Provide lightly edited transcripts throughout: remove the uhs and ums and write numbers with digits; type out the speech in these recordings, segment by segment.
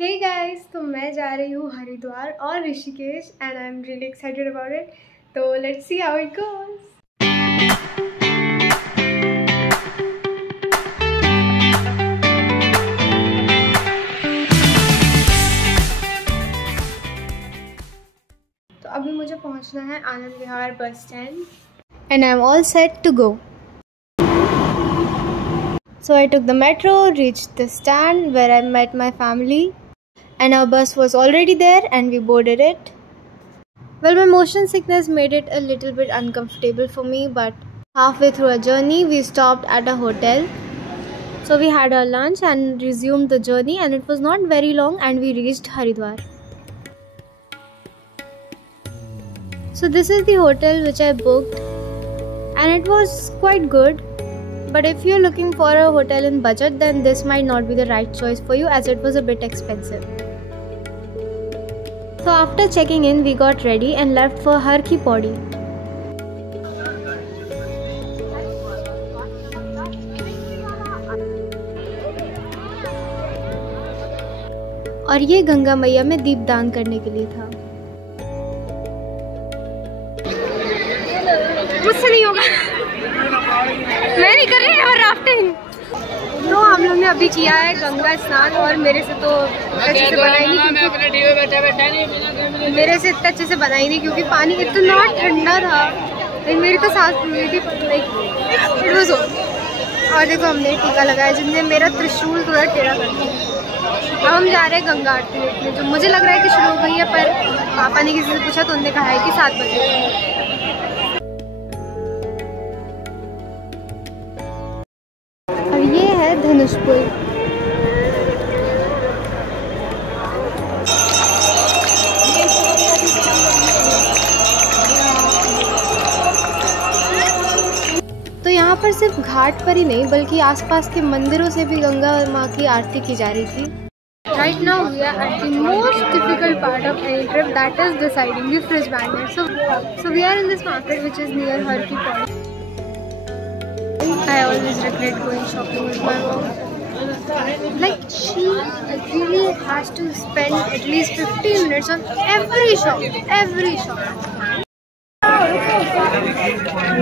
Hey guys, तो मैं जा रही हूँ हरिद्वार और Rishikesh and I am really excited about it. तो let's see how it goes. तो अभी मुझे पहुँचना है Anand Vihar bus stand and I am all set to go. So I took the metro, reached the stand where I met my family, and our bus was already there and we boarded it. Well, my motion sickness made it a little bit uncomfortable for me, but halfway through our journey we stopped at a hotel. So we had our lunch and resumed the journey, and it was not very long and we reached Haridwar. So this is the hotel which I booked and it was quite good. But if you're looking for a hotel in budget, then this might not be the right choice for you as it was a bit expensive. So after checking in, we got ready and left for Har Ki Pauri. और ये गंगा मैया में दीपदान करने के लिए था। मुझसे नहीं होगा, मैं नहीं कर रही और राफ्टिंग। तो हम लोग ने अभी किया है गंगा स्नान और मेरे से तो अच्छे से बना ही नहीं, क्योंकि मेरे से इतना अच्छे से बना ही नहीं क्योंकि पानी इतना ठंडा था, मेरी तो सांस फूल रही थी। और देखो हमने टीका लगाया जिसने मेरा त्रिशूल थोड़ा टेढ़ा कर दिया। अब हम जा रहे हैं गंगा आरती देखने, जो मुझे लग रहा है कि शुरू हो गई है, पर पापा ने किसी से पूछा तो उन्होंने कहा है कि 7 बजे। ये है धनुष पुल। तो यहाँ पर सिर्फ घाट पर ही नहीं बल्कि आसपास के मंदिरों से भी गंगा माँ की आरती की जा रही थी। Right now we are at the most difficult part of any trip, that is deciding the fridge magnet. So we are in this market which is near Har Ki Pauri. I always regret going shopping with my mom. Like, she really has to spend at least 15 minutes on every shop.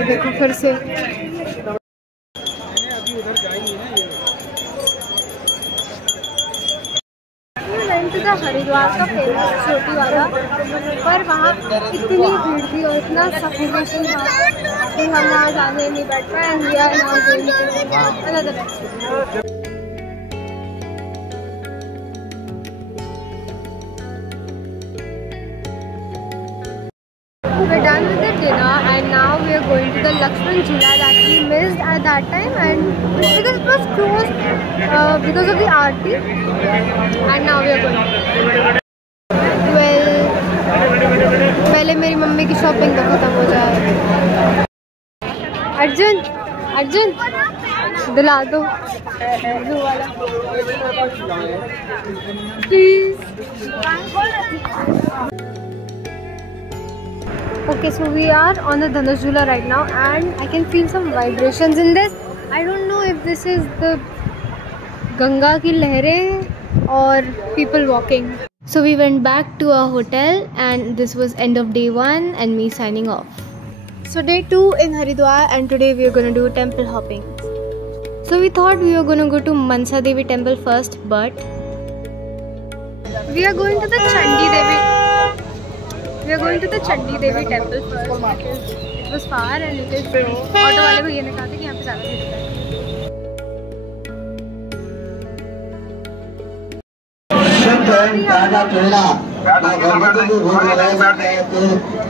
देखो फिर से हरिद्वार का famous छोटी वाला, पर वहाँ इतनी भीड़ थी और इतना सफोकेशन था कि हम वहाँ जाने नहीं बैठ पाए। We're done with the dinner and now we are going to the Lakshman Jhula that we missed at that time, and because it was closed because of the aarti, and now we are going. Well, पहले मेरी mummy की shopping तो खत्म हो जाए। अर्जुन दिला दो blue वाला please. Okay, so we are on the Dhanush Jhula right now and I can feel some vibrations in this. I don't know if this is the Ganga ki lehrein or people walking. So we went back to our hotel and this was end of day 1 and me signing off. So day 2 in Haridwar and today we are going to do temple hopping. So we thought we were going to go to Mansa Devi temple first, but we are going to the Chandi Devi. We are going to the Chandi Devi temple first because it was far and it is free. Auto वाले भैया ने कहा था कि यहाँ पे ज़्यादा भीड़ है।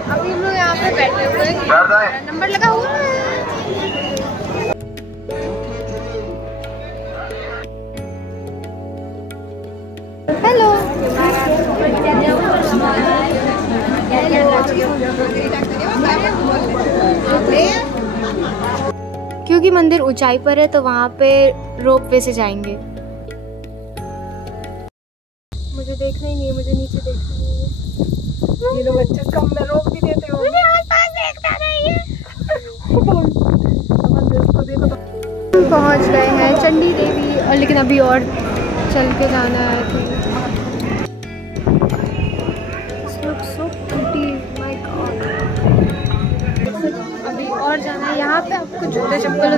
अभी हम लोग यहाँ पे बैठे हुए हैं, नंबर लगा हुआ है। हेलो, क्योंकि मंदिर ऊंचाई पर है तो वहाँ पे रोपवे से जाएंगे। मुझे देखना ही नहीं है, मुझे नीचे देखना नहीं है। ये लोग अच्छे कम में रोक भी देते हो। मुझे आसपास देखता नहीं है। पहुँच गए हैं चंडी देवी, और लेकिन अभी और चल के जाना है।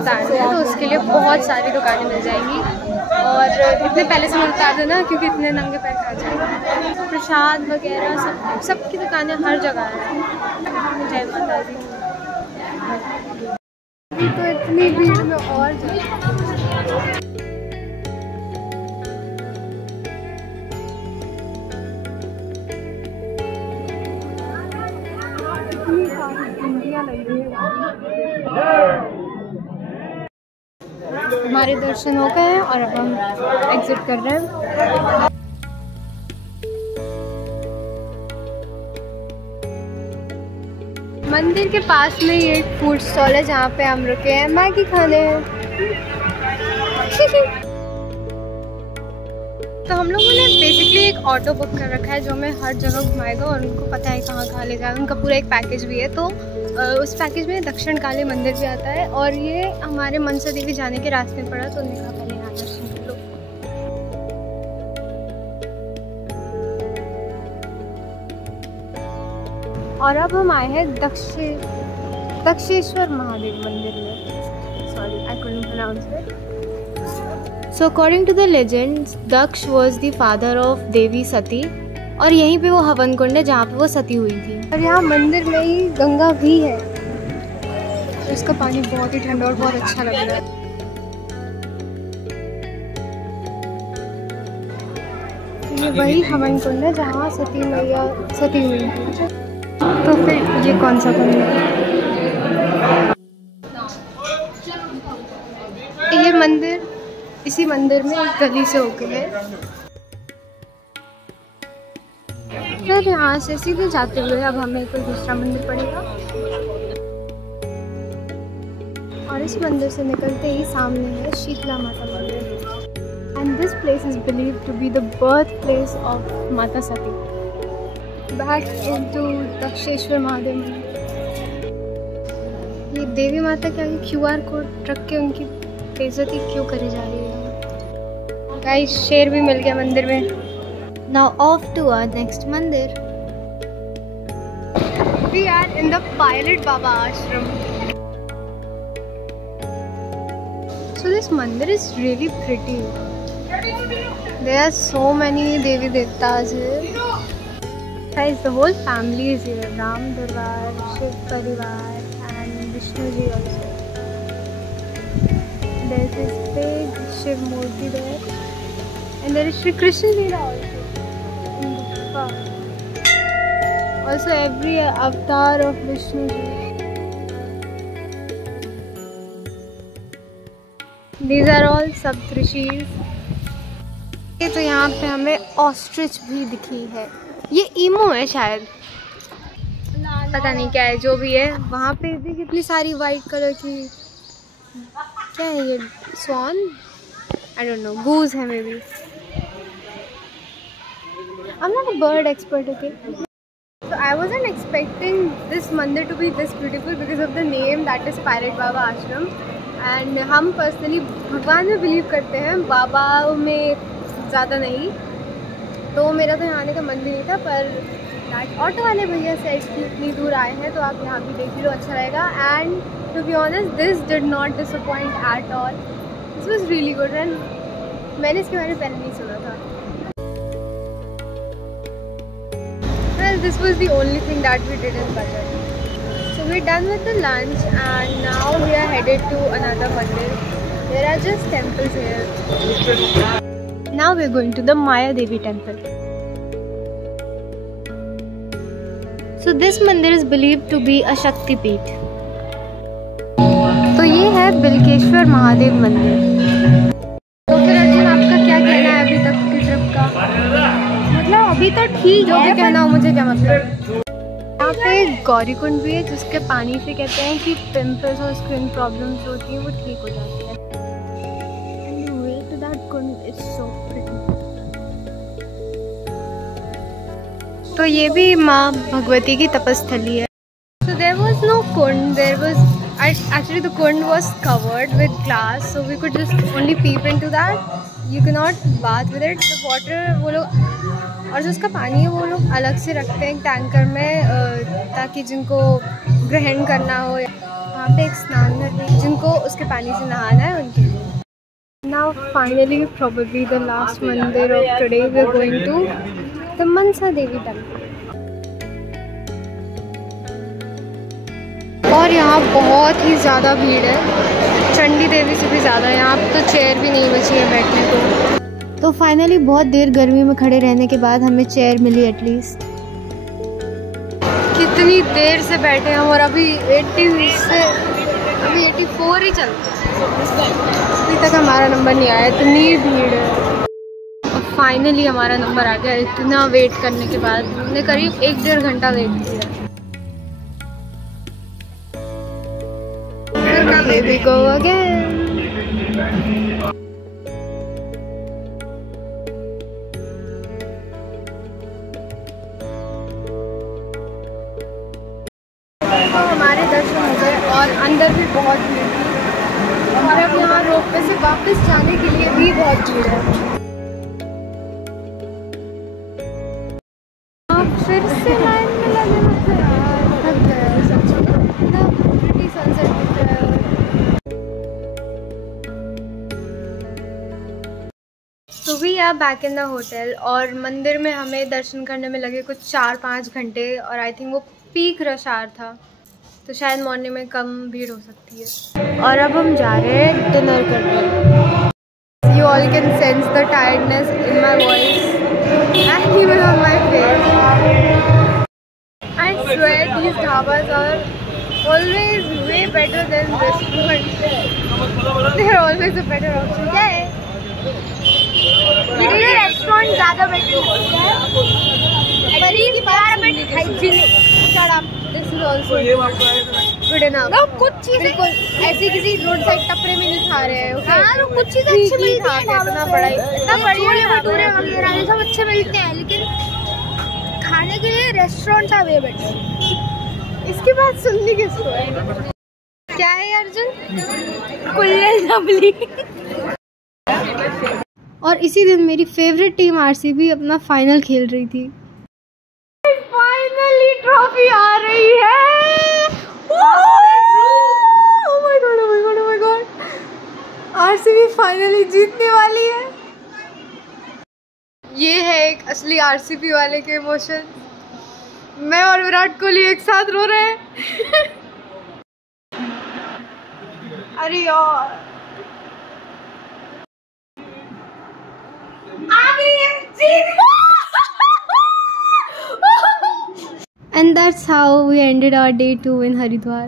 उतारना है तो उसके लिए बहुत सारी दुकानें मिल जाएंगी, और इतने पहले से मैं उतार देना क्योंकि इतने नंगे पैर आ जाएंगे। प्रसाद वगैरह सबकी दुकानें हर जगह है। जय माता दी। तो इतनी भीड़ में और हमारे दर्शन हो गए हैं और अब हम एग्जिट कर रहे हैं। मंदिर के पास में ये एक फूड स्टॉल है जहाँ पे हम रुके हैं मैगी खाने। तो हम लोगों ने बेसिकली एक ऑटो बुक कर रखा है जो हमें हर जगह घुमाएगा और उनको पता है कहाँ ले जाएगा। उनका पूरा एक पैकेज भी है, तो उस पैकेज में दक्षिण काली मंदिर भी आता है, और ये हमारे मनसा देवी जाने के रास्ते में पड़ा, तो उन्होंने कहा पहले यहाँ दर्शन कर लो। और अब हम आए हैं दक्षेश्वर महादेव मंदिर में। Sorry, I couldn't pronounce it. So according to the legends, Daksh was the father of Devi Sati, और यहीं पे वो हवन कुंड है जहाँ पे वो सती हुई थी। और यहाँ मंदिर में ही गंगा भी है, तो इसका पानी बहुत ही ठंडा और बहुत अच्छा लग रहा है। ये वही हवन कुंड है जहाँ सती मैया सती हुई थी। तो फिर ये कौन सा कुंड है? ये मंदिर इसी मंदिर में एक गली से होके है। फिर यहाँ से सीधे जाते हुए अब हमें कोई दूसरा मंदिर पड़ेगा, और इस मंदिर से निकलते ही सामने है शीतला माता मंदिर। And this place is believed to be the birth place of Mata Sati. Back into Daksheshwar Mahadev Mandir. ये देवी माता के आगे QR कोड रख के उनकी बेइज्जती क्यों करी जा रही है? गाइस, शेर भी मिल गया मंदिर में। Now off to our next मंदिर। We are in the Pilot Baba Ashram. So this mandir is really pretty. There are so many Devi Devtas here. Guys, the whole family is here. Ram Darbar, Shiv Parivar, and Vishnu Ji also. There is this big Shiv Murti there, and there is Shri Krishna Leela also. Also every avatar of Vishnu Ji. These are all Saptrishis. तो यहाँ पे हमें ostrich भी दिखी है। ये ईमो है शायद, पता नहीं क्या है, जो भी है। वहाँ पे भी कितनी सारी वाइट कलर की, क्या है ये, स्वान, आई डोंट नो, गूज है may be. I'm not a bird expert, okay? So I wasn't expecting this mandir to be this beautiful because of the name, that is Pilot Baba Ashram. And हम personally भगवान में believe करते हैं, बाबा में ज़्यादा नहीं। तो मेरा तो यहाँ आने का मन भी नहीं था, पर ऑटो वाले भैया सेट कि इतनी दूर आए हैं तो आप यहाँ भी देख लो, अच्छा रहेगा। And to be honest, this did not disappoint at all. This was really good, and मैंने इसके बारे में पहले नहीं सुना था। This was the only thing that we did in Budget. So we're done with the lunch and now we are headed to another mandir. There are just temples here. Now we're going to the Maya Devi temple. So this mandir is believed to be a Shakti Peeth. तो ये है बिलकेश्वर महादेव मंदिर। तो फिर अर्जुन, आपका क्या कहना है अभी तक की ट्रिप का? मतलब अभी तो ठीक, जो भी कहना हो, मुझे क्या मतलब। यहाँ पे गौरी कुंड भी है जिसके पानी से कहते हैं कि पिंपल्स और स्किन प्रॉब्लम्स होती हैं वो ठीक हो जाती है। And the way to that Kund is so pretty. तो ये भी माँ भगवती की तपस्थली है। So there was no kund, there was actually the kund was covered with glass, so we could just only peep into that. You cannot bath with it. The water वो लोग, और जो उसका पानी है वो लोग अलग से रखते हैं टैंकर में, ताकि जिनको ग्रहण करना हो, वहाँ यहाँ पे एक स्नान घर है, जिनको उसके पानी से नहाना है उनके लिए। Now finally, probably the last mandir of today, we are going to the Mansa Devi temple. और यहाँ बहुत ही ज़्यादा भीड़ है, चंडी देवी से भी ज़्यादा। यहाँ तो चेयर भी नहीं बची है बैठने को। तो फाइनली बहुत देर गर्मी में खड़े रहने के बाद हमें चेयर मिली एटलीस्ट। कितनी देर से बैठे हैं और अभी 84 ही चल रहा है, अभी तक हमारा नंबर नहीं आया। इतनी भीड़ है और फाइनली हमारा नंबर आ गया। इतना वेट करने के बाद हमने करीब 1-1.5 घंटा वेट किया। Here we go again. तो हमारे दर्शन हो गए और अंदर भी बहुत भीड़ थी और अब यहाँ रोपवे से वापस जाने के लिए भी बहुत भीड़ है। फिर से लाइन में लगे मुझे यार, थक गए सच में। इतना प्रिटी सनसेट दिख रहा है। तो we are back in the hotel और मंदिर में हमें दर्शन करने में लगे कुछ 4-5 घंटे और आई थिंक वो पीक रश आवर था, तो शायद मॉर्निंग में कम भीड़ हो सकती है। और अब हम जा रहे हैं डिनर करने। You all can sense the tiredness in my voice and even on my face. I swear these dhabas are always way better than restaurants. They are always a better option. क्या है? ये restaurant ज़्यादा better होता है, पर ये environment hygienic. Shut up. This is also good enough. ना कुछ चीज़ें बिल्कुल ऐसे किसी रोड साइड टपरे में नहीं खा रहे हैं। हाँ, तो कुछ चीज़ें अच्छी मिलती हैं। इतना बड़ा इतना बढ़िया भटूरे वगैरह ये सब अच्छे मिलते हैं, लेकिन खाने के लिए रेस्टोरेंट है वे बेटर। इसकी बात सुननी किसको है? क्या है अर्जुन? कुल्ले जबली। और इसी दिन मेरी फेवरेट टीम आरसीबी अपना फाइनल खेल रही थी। फाइनली ट्रॉफी आ रही है। Oh my God, oh my God, oh my God, RCB finally जीतने वाली है। ये है एक असली आरसीबी वाले के इमोशन। मैं और विराट कोहली एक साथ रो रहे हैं। अरे यार आ गई है, जीत। And that's how we ended our day 2 in Haridwar.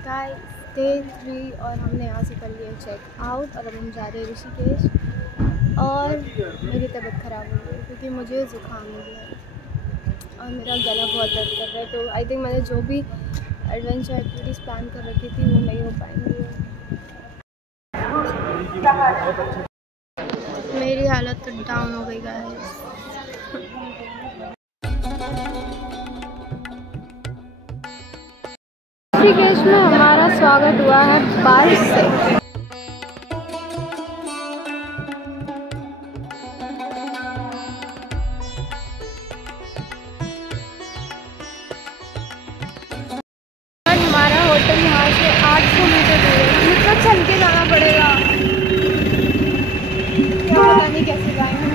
Guys, day 3 और हमने यहाँ से कर लिया चेक आउट और अब हम जा रहे हैं ऋषिकेश। और मेरी तबीयत ख़राब हो गई क्योंकि मुझे ज़ुकाम हो गया और मेरा गला बहुत दर्द कर रहा है। तो आई थिंक मैंने जो भी एडवेंचर एक्टिविटीज़ प्लान कर रखी थी वो नहीं हो पाएंगी। मेरी हालत तो डाउन हो गई गाइस। ऋषिकेश में हमारा स्वागत हुआ है बारिश से। हमारा होटल यहाँ से 800 मीटर दूर है, मतलब चल के जाना पड़ेगा। क्या पता नहीं कैसे जाएंगे।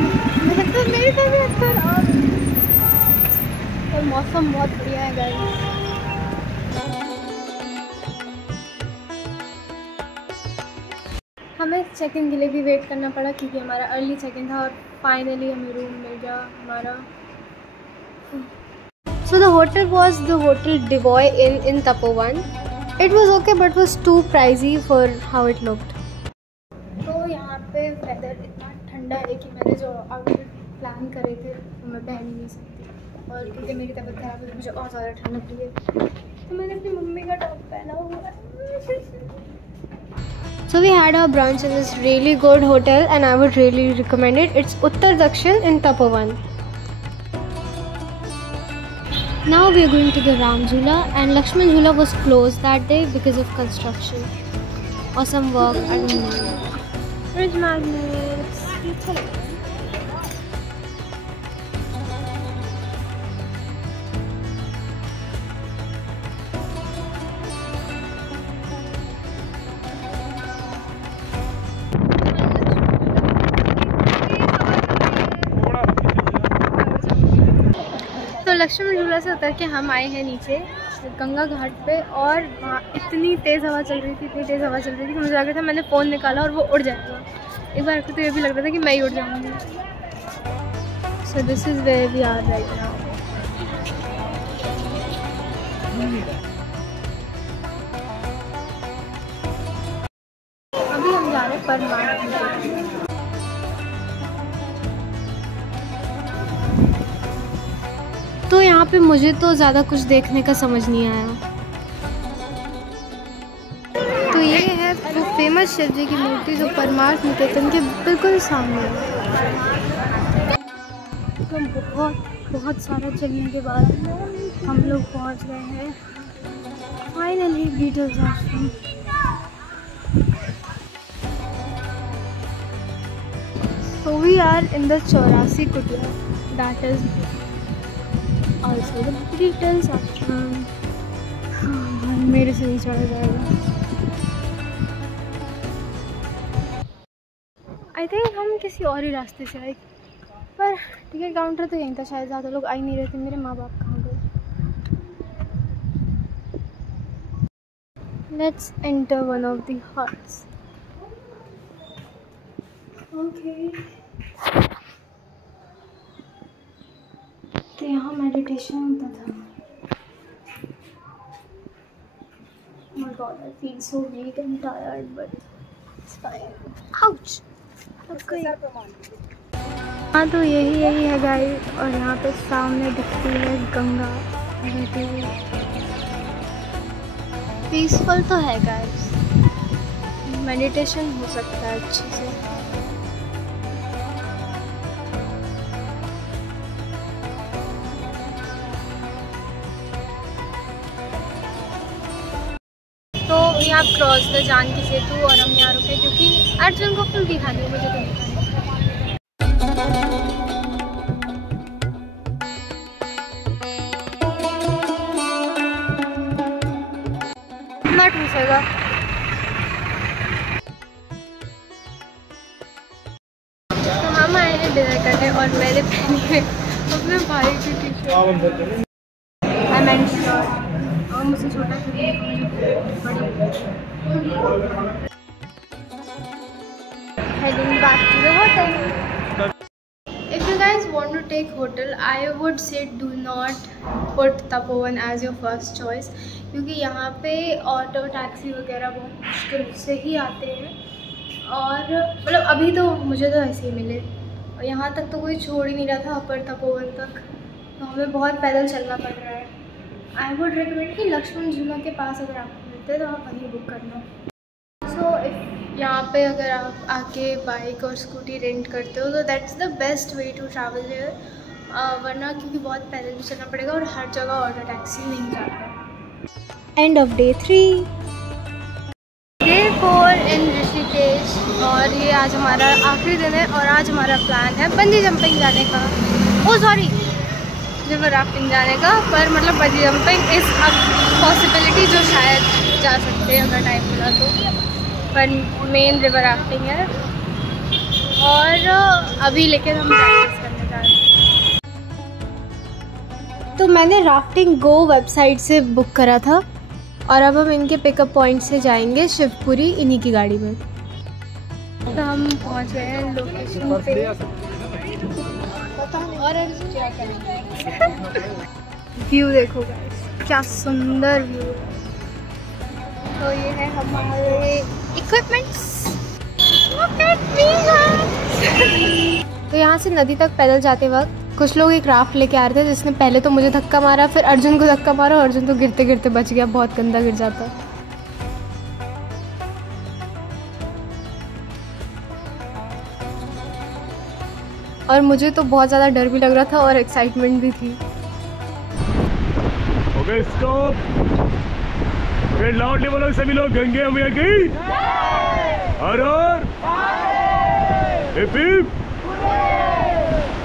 तो मेरी तबीयत खराब और मौसम बहुत बढ़िया है गाइस। हमें चेक इन के लिए भी वेट करना पड़ा क्योंकि हमारा अर्ली चेक इन था और फाइनली हमें रूम मिल गया हमारा। So the hotel was the Hotel Devoy Inn in Tapovan. It was okay but was too pricey for how it looked. तो यहाँ पे वेदर इतना ठंडा है कि मैंने जो आउटफिट प्लान करे थे वो मैं पहन ही नहीं सकती और क्योंकि मेरी तबीयत खराब है तो मुझे और ज़्यादा ठंड लग रही है तो मैंने अपनी मम्मी का टॉप पहना हुआ है। So we had our brunch in this really good hotel and I would really recommend it. It's Uttar Dakshin in Tapovan. Now we are going to the Ram Jhula and Lakshman Jhula was closed that day because of construction or some work, I don't know. Fridge magnets. Lakshman झूला से उतर के हम आए हैं नीचे गंगा घाट पे, और वहाँ इतनी तेज़ हवा चल रही थी, इतनी तेज़ हवा चल रही थी कि मुझे लगा था मैंने फ़ोन निकाला और वो उड़ जाएगा। एक बार तो ये भी लग रहा था कि मैं ही उड़ जाऊँगी। So this is where we are right now. अभी हम जा रहे हैं परमार्थ। तो यहाँ पे मुझे तो ज़्यादा कुछ देखने का समझ नहीं आया। तो ये है वो फेमस शिव जी की मूर्ति जो परमार्थ निकेतन के बिल्कुल सामने है। तो बहुत सारा चलने के बाद हम लोग पहुँच गए हैं फाइनली बीटल्स आश्रम। So we are in the 84 कुटिया, that is also the Beatles आश्रम। मेरे से नहीं चढ़ा जाएगा। आई थिंक हम किसी और ही रास्ते से आए, पर टिकट काउंटर तो यहीं था शायद, ज़्यादा लोग आ ही नहीं रहे थे। मेरे माँ बाप कहाँ गए? Let's enter one of the huts. Okay, तो यहाँ मेडिटेशन होता था। Oh my God, I feel so weak and tired, but it's fine. Ouch! Okay. हाँ, तो यही है गाइस, और यहाँ पे सामने दिखती है गंगा बहती हुई। पीसफुल तो है गाइस, मेडिटेशन हो सकता है अच्छे से। तो यहाँ क्रॉस द जानकी सेतु, और हम यहाँ रुके क्योंकि अर्जुन को फुल्की खानी है, मुझे तो नहीं खानी। ना ठूसेगा। तो हम आए हैं डिनर करने, और मैंने पहनी है अपने भाई की टी-शर्ट। आई मेंट शॉर्ट, और मुझसे छोटा heading back to the hotel. If you guys want to take hotel, I would say do not put Tapovan as your first choice, क्योंकि यहाँ पे ऑटो टैक्सी वगैरह बहुत मुश्किल से ही आते हैं, और मतलब अभी तो मुझे तो ऐसे ही मिले, और यहाँ तक तो कोई छोड़ ही नहीं रहा था अपर तपोवन तक, तो हमें बहुत पैदल चलना पड़ रहा है। आई वुड रिकमेंड कि लक्ष्मण झूला के पास अगर आपको मिलते तो आप वहीं बुक करना। सो यहाँ पे अगर आप आके बाइक और स्कूटी रेंट करते हो तो that's the best way to travel here, वरना क्योंकि बहुत पैदल भी चलना पड़ेगा और हर जगह ऑटो टैक्सी नहीं जाता है। एंड ऑफ डे 3, डे 4 इन ऋषिकेश, और ये आज हमारा आखिरी दिन है, और आज हमारा प्लान है बंजी जंपिंग जाने का। ओ सॉरी, रिवर राफ्टिंग जाने का, पर मतलब बंजी जंपिंग इस अब पॉसिबिलिटी जो शायद जा सकते हैं अगर टाइम मिला तो, पर मेन रिवर राफ्टिंग है। और अभी लेकिन हम प्रैक्टिस करने जा रहे हैं। तो मैंने राफ्टिंग गो वेबसाइट से बुक करा था, और अब हम इनके पिकअप पॉइंट से जाएंगे शिवपुरी इन्हीं की गाड़ी में। तो हम पहुंच गए हैं लोकेशन पे, और क्या करेंगे। व्यू देखो गाइस, क्या सुंदर व्यू है। तो ये है हमारे इक्विपमेंट्स। तो यहाँ से नदी तक पैदल जाते वक्त कुछ लोग एक राफ्ट लेके आ रहे थे, जिसने पहले तो मुझे धक्का मारा, फिर अर्जुन को धक्का मारा, और अर्जुन तो गिरते गिरते बच गया, बहुत गंदा गिर जाता है। और मुझे तो बहुत ज़्यादा डर भी लग रहा था और एक्साइटमेंट भी थी। ओके स्टॉप, ओके लाउडली बोलो सभी लोग, गंगे मैया की हर हर, हिप हिप,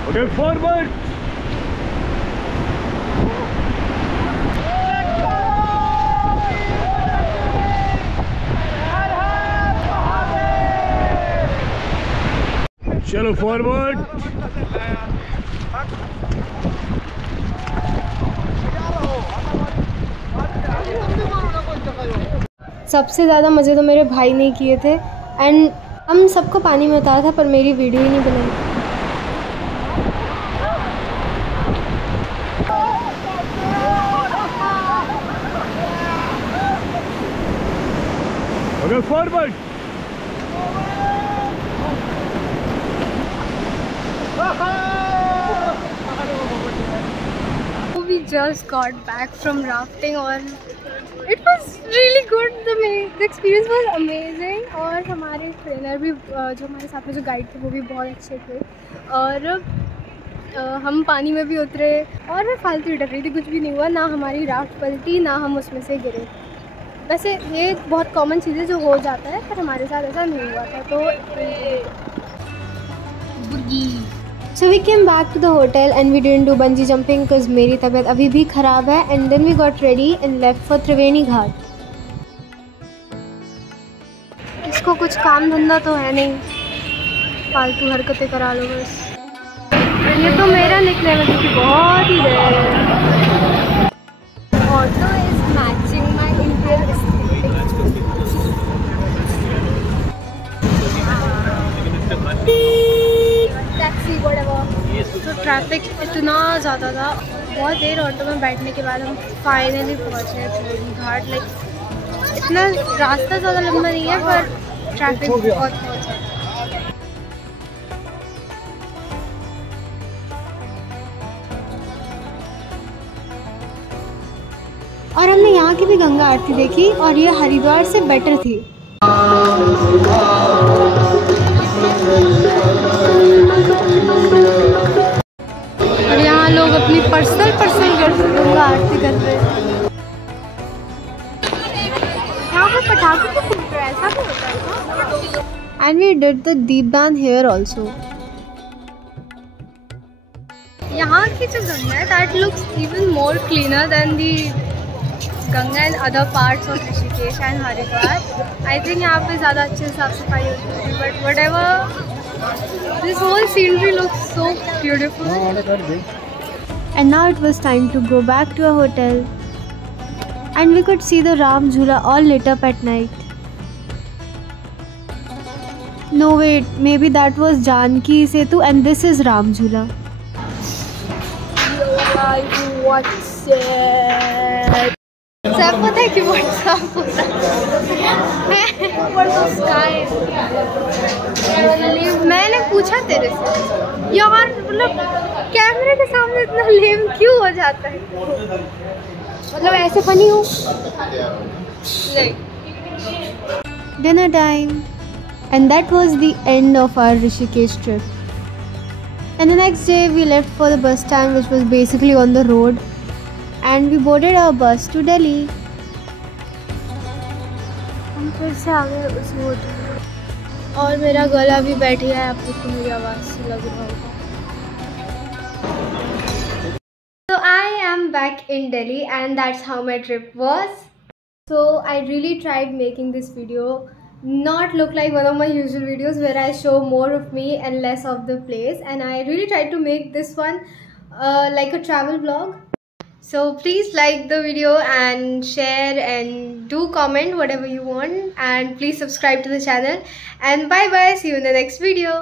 ओके फॉरवर्ड। चलो फॉरवर्ड। सबसे ज़्यादा मज़े तो मेरे भाई ने किए थे एंड हम सबको पानी में उतारा था पर मेरी वीडियो ही नहीं बनाई। Okay, forward. We just got back from rafting और it was really good. The experience was amazing और हमारे ट्रेनर भी जो हमारे साथ में जो गाइड थे वो भी बहुत अच्छे थे और हम पानी में भी उतरे और मैं फालतू ही डर रही थी, कुछ भी नहीं हुआ, ना हमारी राफ्ट पलटी ना हम उसमें से गिरे। वैसे ये बहुत कॉमन चीज़ है जो हो जाता है पर हमारे साथ ऐसा नहीं हुआ था। तो So we came back to the hotel and we didn't do bungee jumping because मेरी तबीयत अभी भी ख़राब है and then we got ready and left for त्रिवेणी घाट। इसको कुछ काम धंधा तो है नहीं, फालतू हरकतें करा लो बस। और ये तो मेरा निकनेम है क्योंकि बहुत ही रेयर है। Auto is matching my interior taxi whatever. तो ट्रैफिक इतना ज़्यादा था, बहुत देर ऑटो में बैठने के बाद हम फाइनली पहुँचे त्रिवेणी घाट। लाइक इतना रास्ता ज़्यादा लंबा नहीं है पर ट्रैफिक बहुत है। और हमने यहाँ की भी गंगा आरती देखी और ये हरिद्वार से बेटर थी। और यहाँ लोग अपनी पर्सनल गंगा आरती कर रहे हैं। यहाँ पर पटाखे तो फूट रहे, ऐसा भी होता है। And we did the deepdaan here also. यहाँ की जो गंगा है that looks even more cleaner than the Ganga and other parts of Rishikesh and Haridwar. I think यहाँ पे ज़्यादा अच्छे साफ सफाई होती है but whatever this whole scenery looks so beautiful. And now it was time to go back to a hotel and we could see the Ram Jhula all lit up at night. No wait, maybe that was Janki Setu and this is Ram Jhula. सब पता है कि WhatsApp होता है। मैंने पूछा तेरे से यार, मतलब कैमरे के सामने इतना लेम क्यों हो जाता है, मतलब ऐसे फनी हो नहीं। Dinner time and that was the end of our Rishikesh trip and the next day we left for the bus stand which was basically on the road and we boarded our bus to Delhi. हम फिर से आ गए उस hotel और मेरा गला भी बैठ गया है, आपको मेरी आवाज़ से लग रहा होगा। So I am back in Delhi and that's how my trip was. So I really tried making this video not look like one of my usual videos where I show more of me and less of the place, and I really tried to make this one like a travel vlog. So please like the video and share and do comment whatever you want, and please subscribe to the channel, and bye bye, see you in the next video.